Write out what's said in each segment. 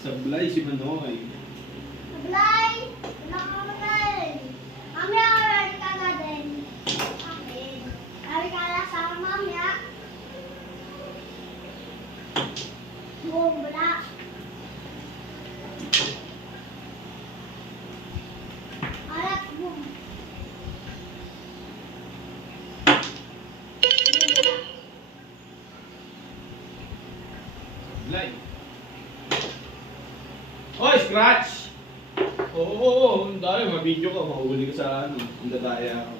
Sablay si Manoy. Sablay! Wala ka mamatay. Mamaya, ready ka na din. Okay. Ready ka na sa mamaya. Boom, wala. Alat, boom. Sablay. Oy, scratch! Oo, ang dami. Mabidyo ka. Mahuli ka sa ano. Ang dadaya ako.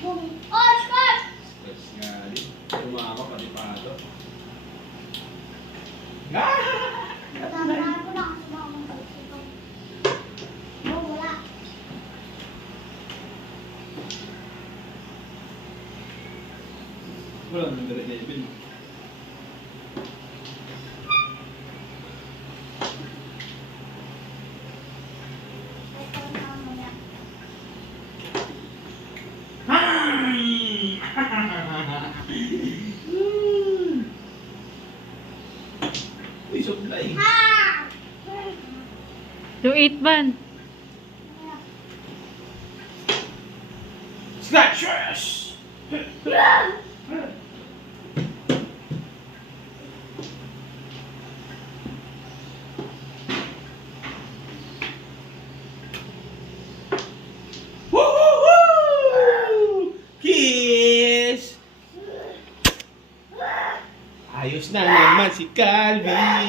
Boom. Oh, scratch! Scratch nga rin. Tumaka pati pato. Ah! Tama ko na kasi baka mag-isip. Boom, wala. Wala nang dire-level. Ito na mamaya. Uy, sablay. Ha! Yung 8 ban. Scratchers! Woo! Kiss! Ayos na naman si Calvin.